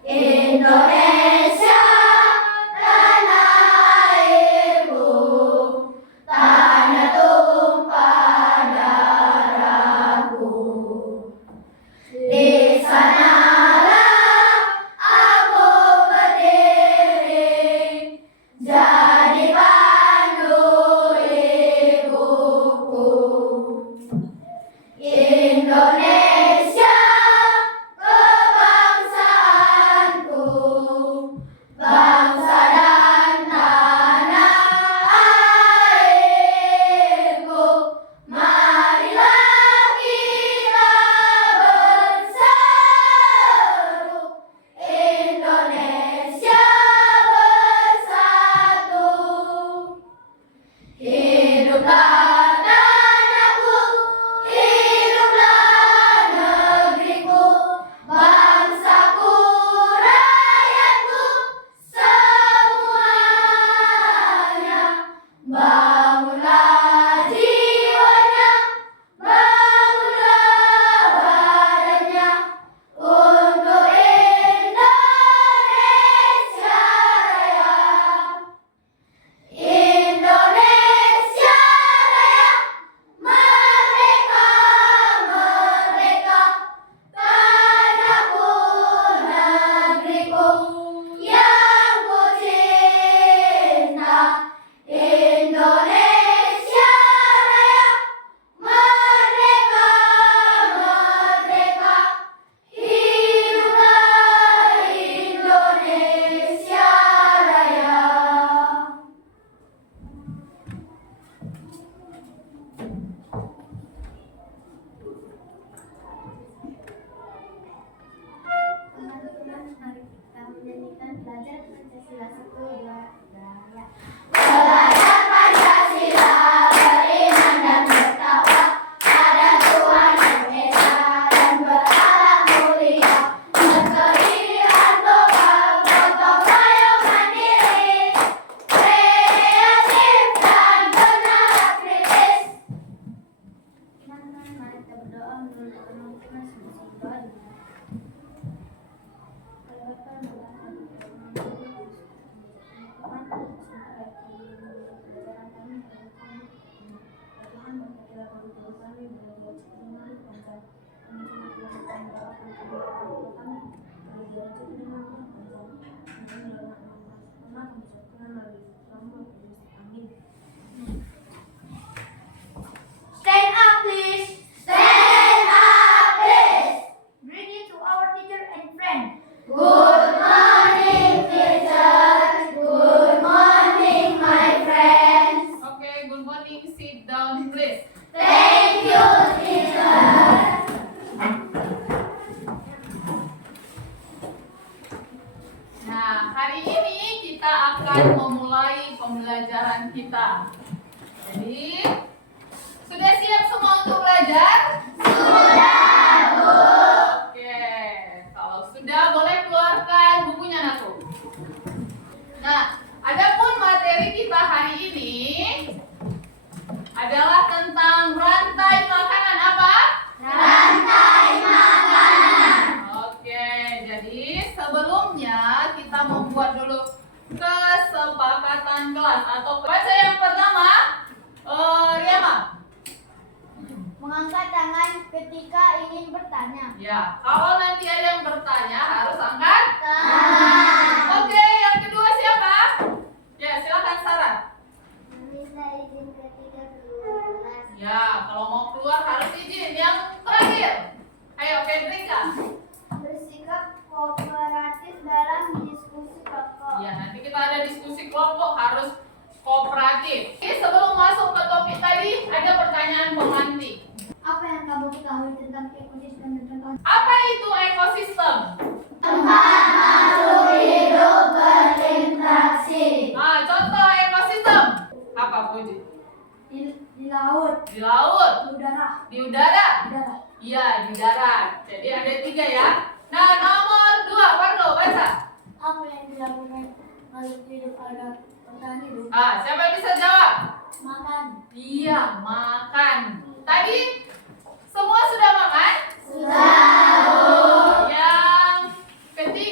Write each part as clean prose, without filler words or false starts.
Indonesia, tanah airku, tanah tumpah darahku. Di sanalah aku berdiri, jadi pandu ibuku. Indonesia, kebangsaanku, bangsa dan tanah airku. Marilah kita berseru, Indonesia bersatu. Hiduplah tanahku, hiduplah negeriku, bangsaku, rakyatku, semuanya. Bangunlah jiwanya, bangunlah badannya, untuk Indonesia Raya. Indonesia Raya, merdeka, merdeka, tanahku, negeriku yang ku cinta. Indonesia Raya, merdeka, merdeka, hiduplah Indonesia Raya. Teman-teman, mari kita menyanyikan Belajar Pancasila 1, 2, 3, ya. Belajar Pancasila, beriman dan bertakwa pada Tuhan Yang Esa dan berakhlak mulia, berkeinginan global, gotong royong mandiri, kreatif dan benar kritis. Teman-teman, mari kita berdoa menurut teman-teman semua berdoa dulu. Stand up, please. Stand up, please. Bring it to our teacher and friend. Good morning, teacher. Good morning, my friends. Okay, good morning. Sit down, please. Thank you, teacher. Nah, hari ini kita akan memulai pembelajaran kita. Jadi, sudah siap semua untuk belajar? Sudah, Bu. Oke, kalau sudah boleh keluarkan bukunya, Natu. Nah, adapun materi kita hari ini adalah tentang rantai makanan apa? Rantai makanan. Oke, jadi sebelumnya kita membuat dulu kesepakatan kelas atau baca yang pertama. Riama. Mengangkat tangan ketika ingin bertanya. Ya, kalau nanti ada yang bertanya harus angkat. Tangan. Oke, yang kedua siapa? Ya, silakan Sarah. Meminta izin ketika keluar kelas. Ya, kalau mau keluar harus izin. Yang terakhir, ayo Fedrika. Bersikap kooperatif dalam diskusi kelompok. Ya, nanti kita ada diskusi kelompok harus kooperatif. Oke, sebelum masuk ke topik tadi, ada pertanyaan pemantik. Apa yang kamu ketahui tentang ekosistem dan contoh? Apa itu ekosistem? Tempat makhluk hidup berinteraksi. Nah, contoh ekosistem. Apa, Puji? Di laut, Di laut, di udara, di udara. di darat. Iya, di darat. Jadi ada 3 ya. Nah, nomor 2, Pardo, baca. Apa yang dilakukan makhluk hidup agar bertahan hidup? Ah, siapa yang bisa jawab? Makan. Iya, makan. Tadi semua sudah makan? Sudah, Bu. Yang ketiga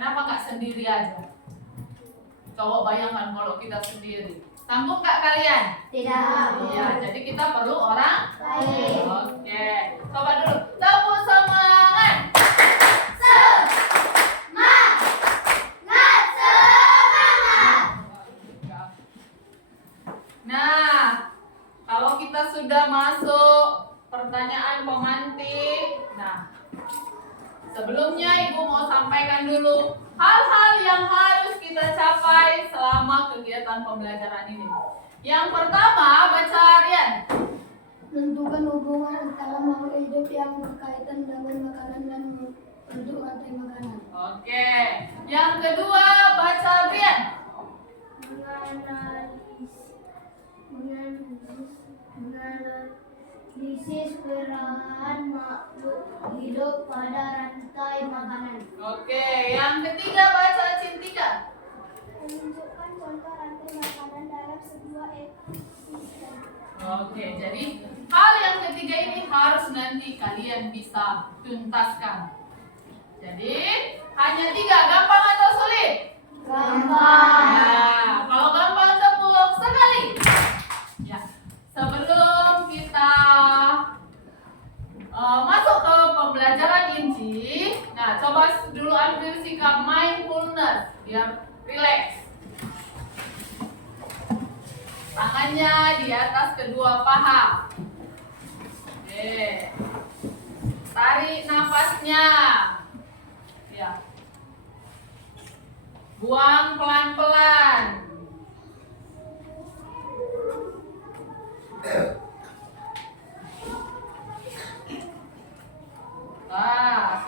Kenapa nggak sendiri aja? Coba bayangkan kalau kita sendiri. Sanggup nggak kalian? Tidak. Iya, jadi kita perlu orang Baik. Oke, coba dulu. Tepuk semangat. Nah, kalau kita sudah masuk pertanyaan pemantik, nah, sebelumnya Ibu mau sampaikan dulu hal-hal yang harus kita capai selama kegiatan pembelajaran ini. Yang pertama, baca harian. Tentukan hubungan antara makhluk hidup yang berkaitan dengan makanan dan produk rantai makanan. Oke. Yang kedua, baca harian. Menganalisis peran makhluk hidup pada rantai makanan. Oke. Yang ketiga, baca cintika. Menunjukkan contoh rantai makanan dalam sebuah ekosistem. Oke, jadi hal yang ketiga ini harus nanti kalian bisa tuntaskan. Jadi hanya 3, gampang atau sulit? Gampang. Nah, kalau gampang tepuk sekali. Ya, sebelum kita masuk ke pembelajaran inti, nah coba dulu ambil sikap mindfulness biar relax. Tangannya di atas kedua paha. Oke. Tarik nafasnya. Ya. Buang pelan-pelan.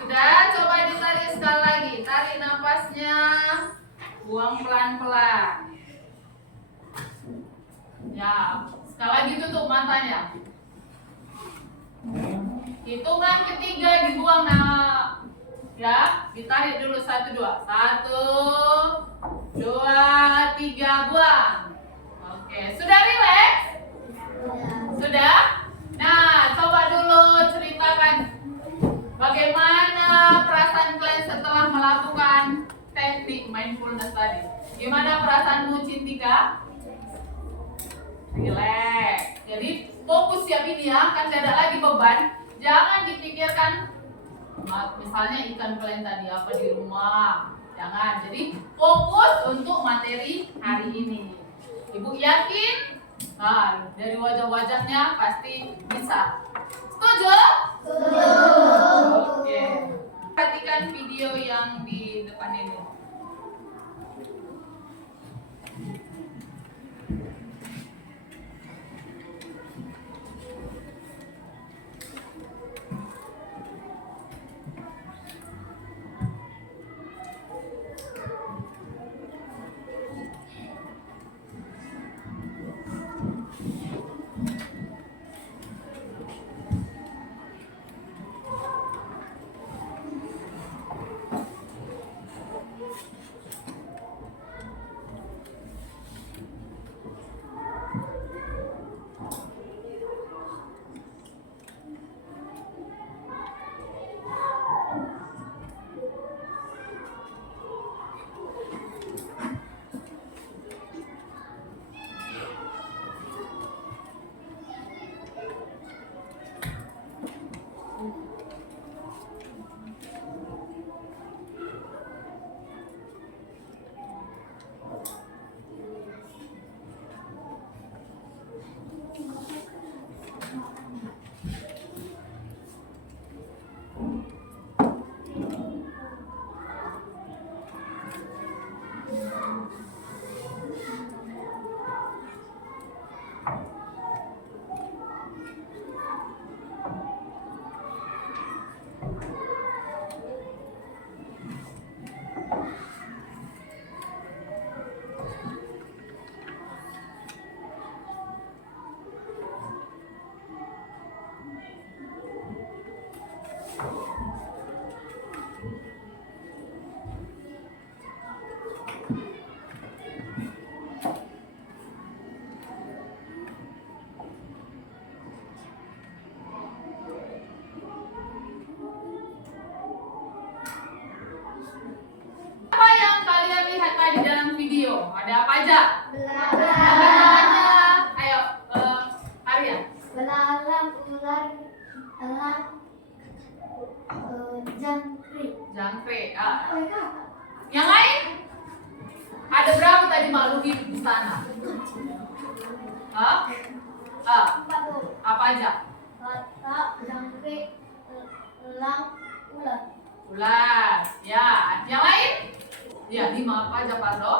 Sudah, coba ditarik sekali lagi. Tarik nafasnya. Buang pelan-pelan. Ya, sekali lagi tutup matanya. Hitungan ketiga dibuang ya, ditarik dulu 1, 2. 1, 2, 3, buang. Oke, sudah rileks? Sudah? Nah, coba dulu ceritakan bagaimana perasaan kalian setelah melakukan teknik mindfulness tadi. Gimana perasaanmu, Cintika? Relax. Jadi fokus ya ini ya, kan tidak ada lagi beban. Jangan dipikirkan misalnya ikan kalian tadi apa di rumah. Jangan. Jadi fokus untuk materi hari ini. Ibu yakin? Nah, dari wajah-wajahnya pasti bisa. Setuju? Setuju. Oke. Perhatikan video yang di depan ini. ada apa aja? Belalang. Namanya. Ayo, Arya. Belalang, ular, elang, jangkrik. Jangkrik. Oh ya, Kak. Yang lain? Ada berapa tadi makhluk hidup di sana? Hah? Empat tuh. Apa aja? Bata, jangkrik, elang, ular. Ular. Ya. Yang lain? Ya, 5 apa aja, Pardo?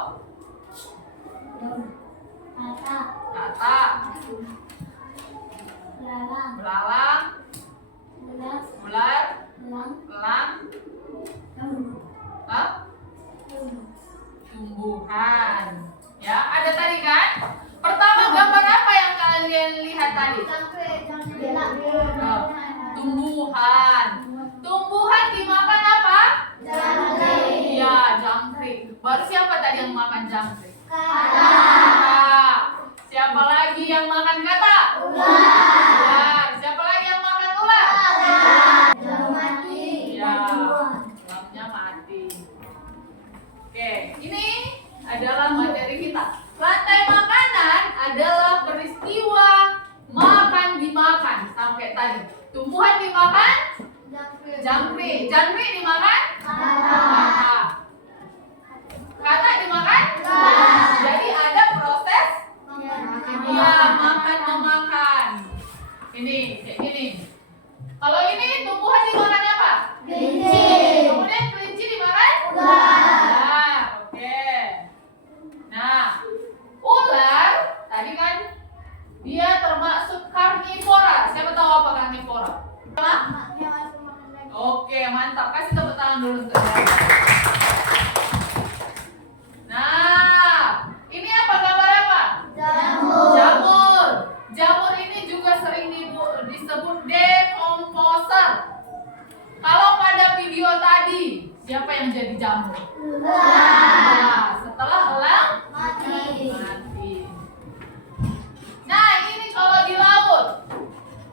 Bata, Kata, belalang, belalang, ular, ular, elang, elang, jamur. hah? Tumbuhan. Ya, ada tadi kan? Pertama gambar apa yang kalian lihat tadi? Jangkrik, jangkrik. Tumbuhan. Tumbuhan dimakan apa? Jangkrik. Iya, jangkrik. Baru siapa tadi yang makan jangkrik? Kata, Kata. Siapa lagi yang makan kata? Ular. Siapa lagi yang makan ular? jamur mati. Iya. Lamnya mati. Oke, ini adalah materi kita. Rantai makanan adalah peristiwa makan dimakan sampai tadi. Tumbuhan dimakan, Jangkrik. jangkrik. Jangkrik dimakan, Kata. kata. Kata dimakan. Jadi ada proses iya makan memakan. Ini kayak gini. Kalau ini tumbuhan dimakan apa? Kelinci. Kemudian kelinci dimakan? Ular. Ular. Oke. Nah, ular tadi kan dia termasuk karnivora. Siapa tahu apa karnivora? Apa? Hewan pemakan daging. Oke, mantap. Kasih tepuk tangan dulu untuk dia. Nah, ini apa gambar apa? Jamur. Jamur. Jamur ini juga sering disebut decomposer. Kalau pada video tadi, siapa yang jadi jamur? Nah, setelah elang Mati. mati. Nah, ini kalau di laut.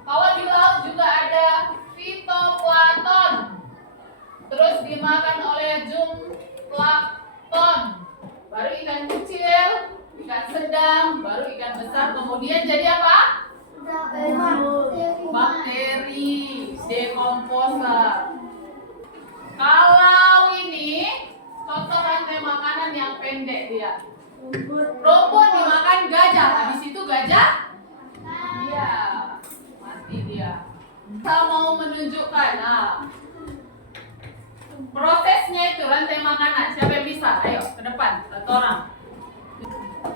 Kalau di laut juga ada fitoplankton. Terus dimakan oleh zooplankton. Baru ikan kecil, ikan sedang, baru ikan besar, kemudian jadi apa? Bakteri, decomposer. Kalau ini contoh rantai makanan yang pendek dia. Rumput dimakan gajah, habis itu gajah? Iya, mati dia. Kita mau menunjukkan, prosesnya itu rantai makanan. Siapa yang bisa? Ayo ke depan, satu orang.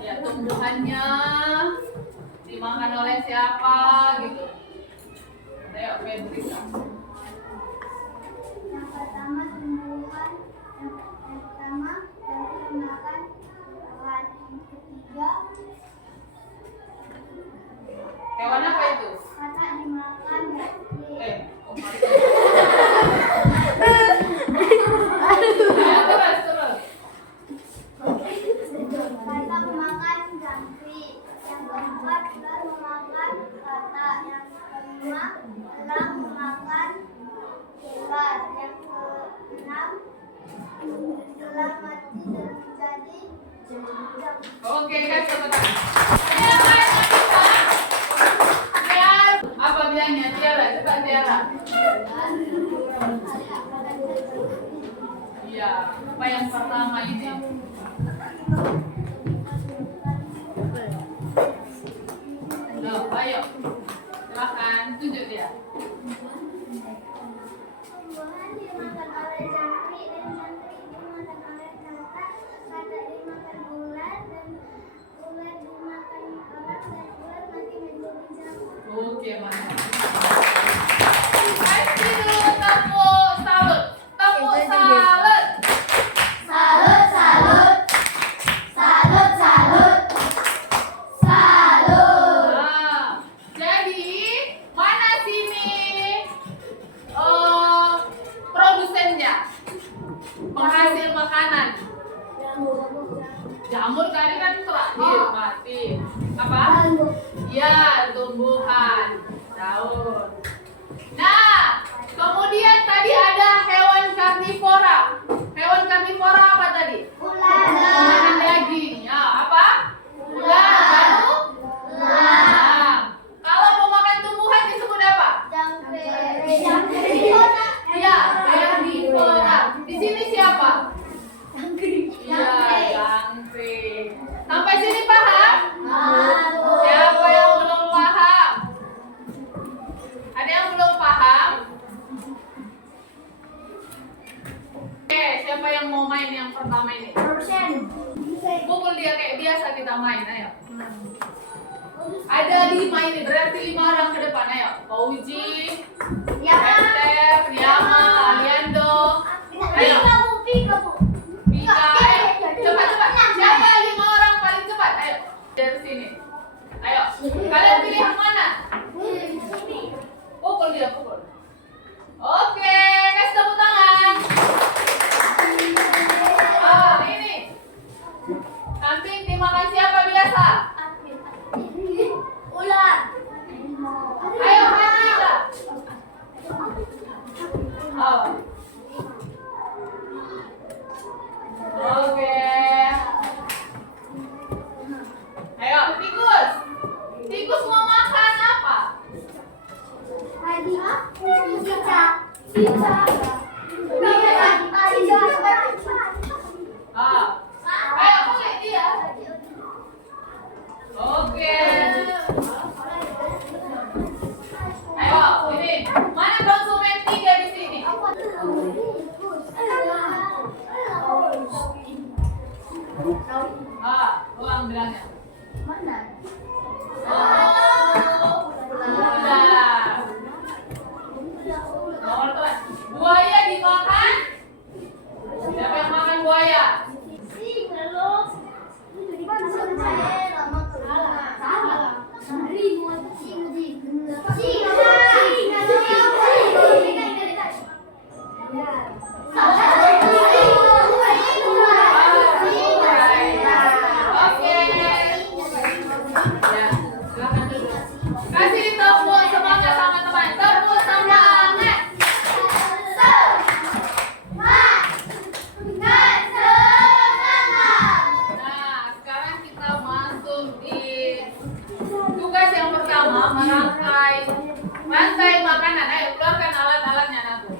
Ya, tumbuhannya dimakan oleh siapa gitu. Ayo, Febri. Yang pertama tumbuhan, yang pertama yang dimakan hewan. Yang ketiga Hewan apa itu? kata dimakan jangkrik. Oh, ayo, terus. Kata memakan jangkrik. Yang keempat ular memakan kata. Yang kelima elang memakan ular. Yang keenam setelah mati dan menjadi jamur. Oke, kasih tepuk tangan. Yang lain yang bisa? Tiara. Apa bilangnya? Tiara, coba Tiara. Iya, apa yang pertama ini? Ayo, silakan tunjuk dia. Tumbuhan dimakan oleh jangkrik dan jangkrik dimakan oleh kata. Kata dimakan ular dan ular dimakan orang dan ular mati menjadi jamur. Oke, mantap. Kasih dulu tepuk salut. Tepuk salut. Salut, salut. Salut, salut. Salut. Nah, jadi mana sini produsennya? Penghasil makanan. Jamur tadi kan terakhir mati. Apa? Ya, tumbuhan. Daun. Nah, kemudian tadi ada hewan karnivora. Hewan karnivora apa tadi? Ular. Makan daging. Ya, mau main yang pertama ini? Pukul dia kayak biasa kita main, ayo. Ada 5 ini, berarti 5 orang ke depan, ayo. Fauji, Esther, Riyama, Aliando. Ayo. Pika, ayo. Cepat. Siapa 5 orang paling cepat? Ayo. Dari sini. Ayo. Kalian pilih yang mana? Pukul dia, pukul. Oke, kasih tepuk tangan. Ini. Kambing dimakan siapa biasa? Ular. Ayo, Hadika. Oke. Ayo, tikus. Tikus mau makan apa? Ayo, boleh dia. Oke. Ayo, ini. Mana konsumen 3 di sini? Ulang bilangnya. Udah. Nomor teman. Buaya dimakan? Siapa yang makan buaya? Kasih tepuk semangat sama teman. Tepuk semangat. Nah, sekarang kita masuk di tugas yang pertama, merangkai rantai makanan. Ayo keluarkan alat-alatnya Natu.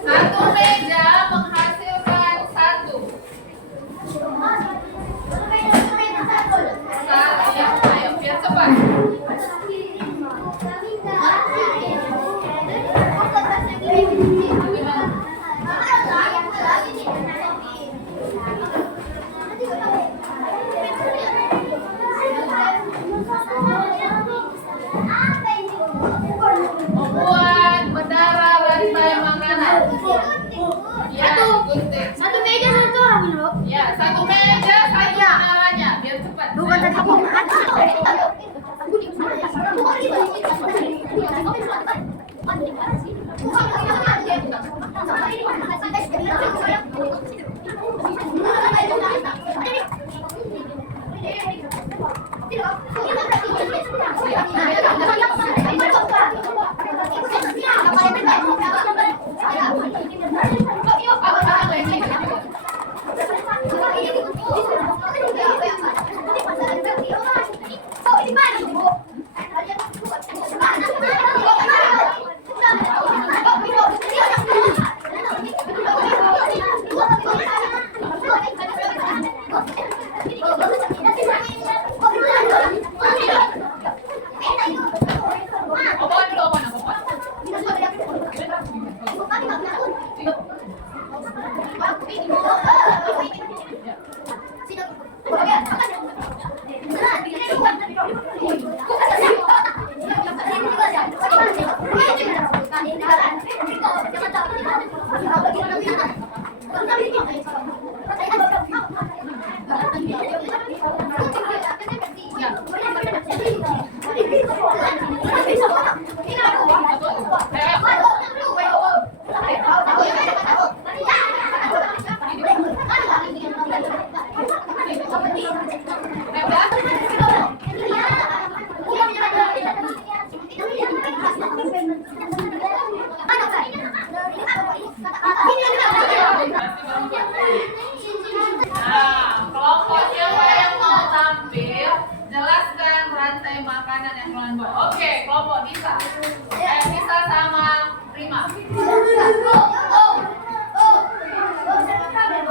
Satu meja menghasilkan satu. Ya, ayo biar cepat. Membuat menara rantai makanan. Ya, gunting. Satu meja satu orang dulu. Ya, satu meja, satu menaranya, biar cepat. Bukan tadi aku makan. Nah, kelompok siapa yang mau tampil, jelaskan rantai makanan yang kalian buat. Oke, kelompok Nisa. Nisa sama Prima.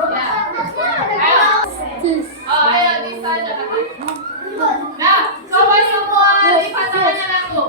Ya. Ayo Nisa aja. Nah, coba semua lipat tangannya aku.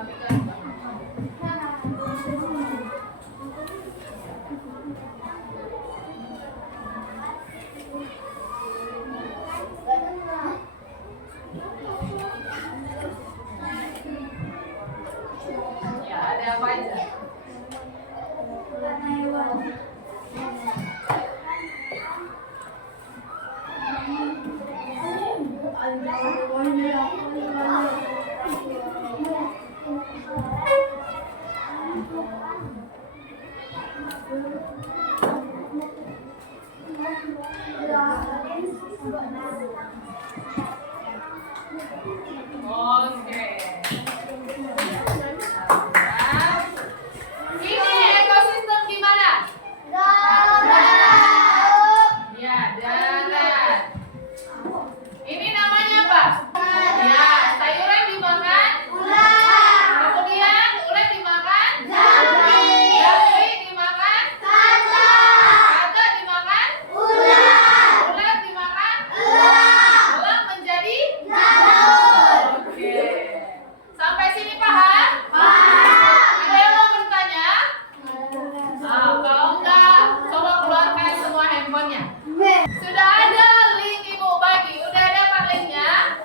rapikan. Ya, ada apa aja? Oke. Ini ekosistem gimana? Ya, darat. Ini namanya apa? Ya, sayuran dimakan. Kemudian ulet dimakan. Jambi dimakan. Katak dimakan. Ulat dimakan. Elang menjadi. Oke. Sampai sini paham? Ada yang mau bertanya? Kalau enggak, coba keluarkan semua handphonenya. Sudah ada link ibu bagi. Udah dapat linknya?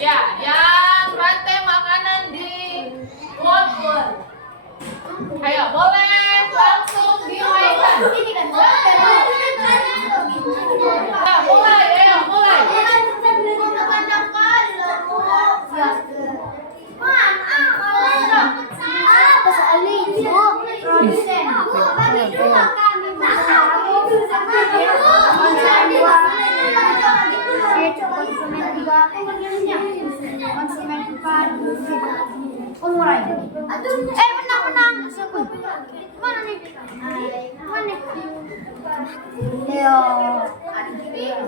Ya, yang rantai makanan di World. Ayo, boleh langsung dimaikan. Ya, mulai, ayo, mulai. Menang. Mana nih?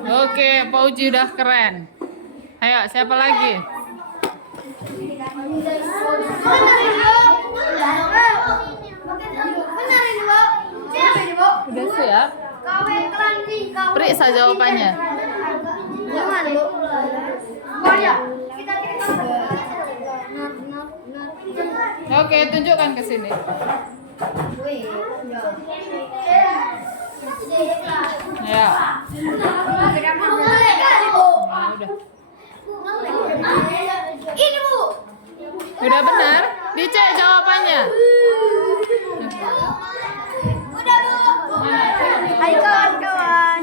Oke, Pauji udah keren. Ayo, siapa lagi? Udah siap? Periksa jawabannya. Oke, tunjukkan ke sini. Ya. Udah. Ini Bu. Udah benar? Dicek jawabannya. Udah Bu. Hai kawan-kawan.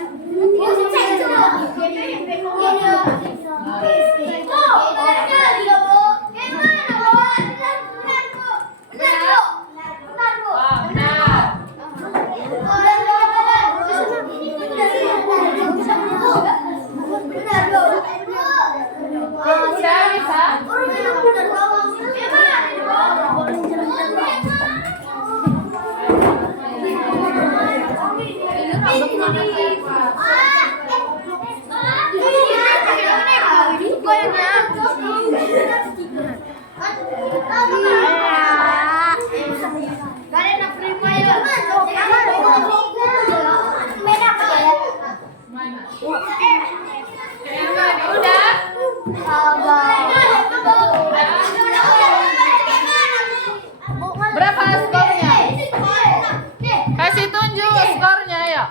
Berapa skornya? Kasih tunjuk skornya ya.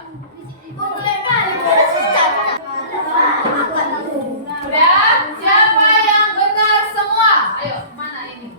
Udah? Siapa yang benar semua? Ayo, mana ini?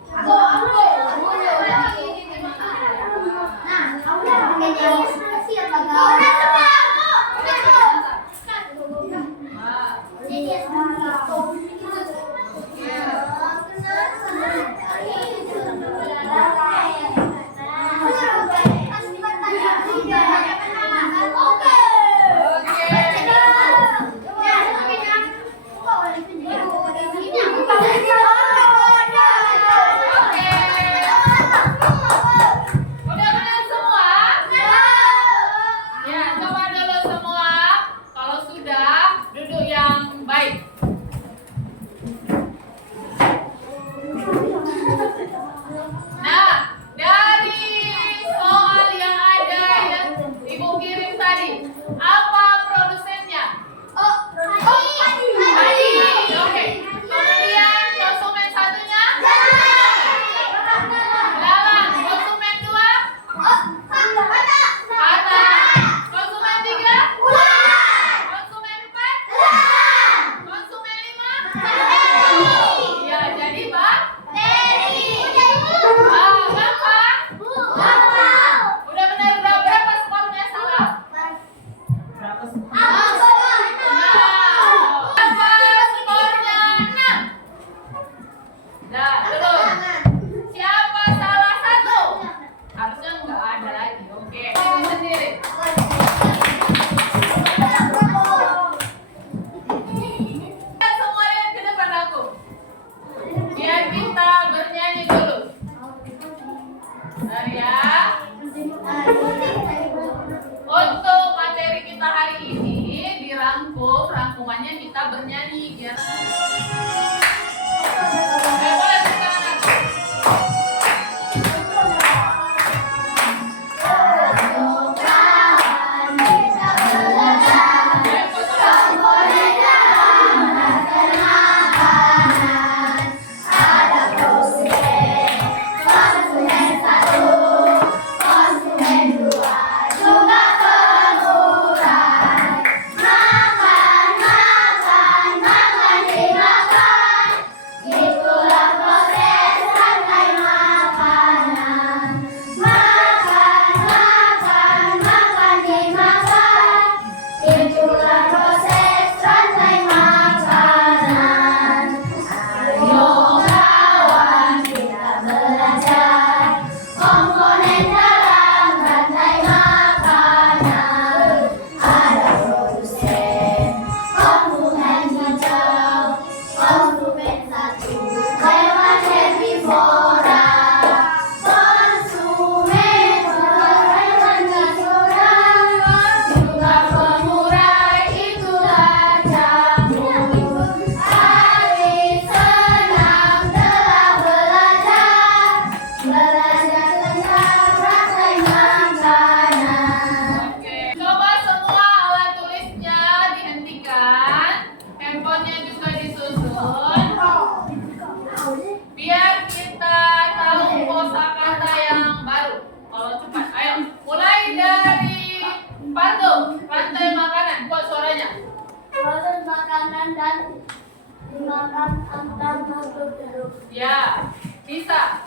antar makhluk hidup. Ya, bisa.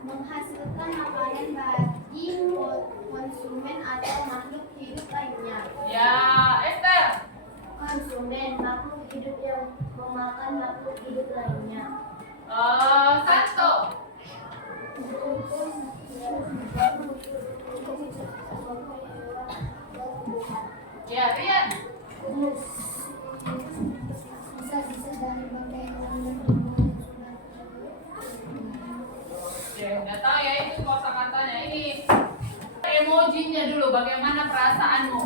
Menghasilkan makanan bagi konsumen atau makhluk hidup lainnya. Ya, Esther. Konsumen makhluk hidup yang memakan makhluk hidup lainnya. Santo. Ya, Rian. Bisa dari bangkai hewan dan Ya, nggak tahu ya itu kosakatanya. Ini emojinya dulu. Bagaimana perasaanmu?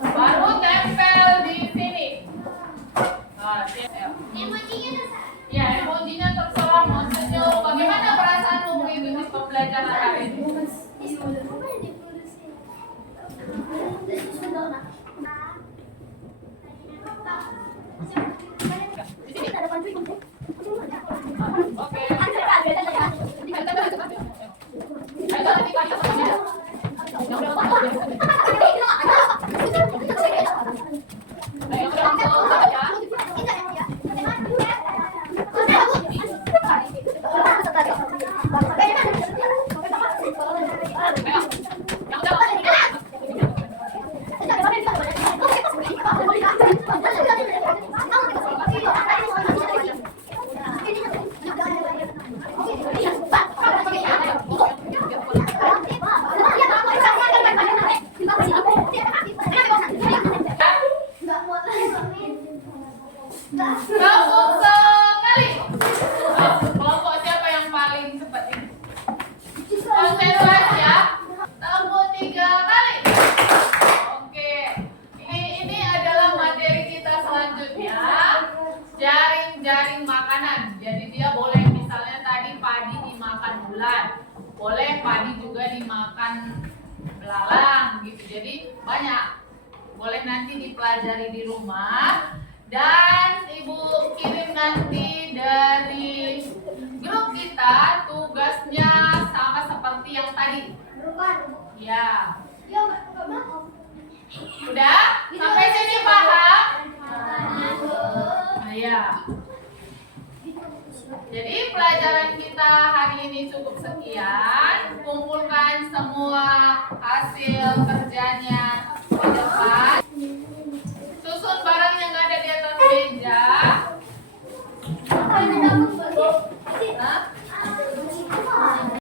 Baru tempel di sini. emojinya Ya, emojinya terserah mau senyum. Bagaimana perasaanmu mengikuti pembelajaran hari ini? Oke. Kelompok sekali. Kelompok siapa yang paling cepat ini? Konsentrasi ya. Kelompok 3 kali. Oke. Ini adalah materi kita selanjutnya. Jaring-jaring makanan. Jadi dia boleh misalnya tadi padi dimakan ulat. Boleh padi juga dimakan belalang gitu. Jadi banyak. Boleh nanti dipelajari di rumah. Dan Ibu kirim nanti dari grup kita tugasnya sama seperti yang tadi. Ya. Udah? Sampai sini paham? Ya. Jadi pelajaran kita hari ini cukup sekian. Kumpulkan semua hasil kerjanya ke depan. Susun barang yang ada di atas meja.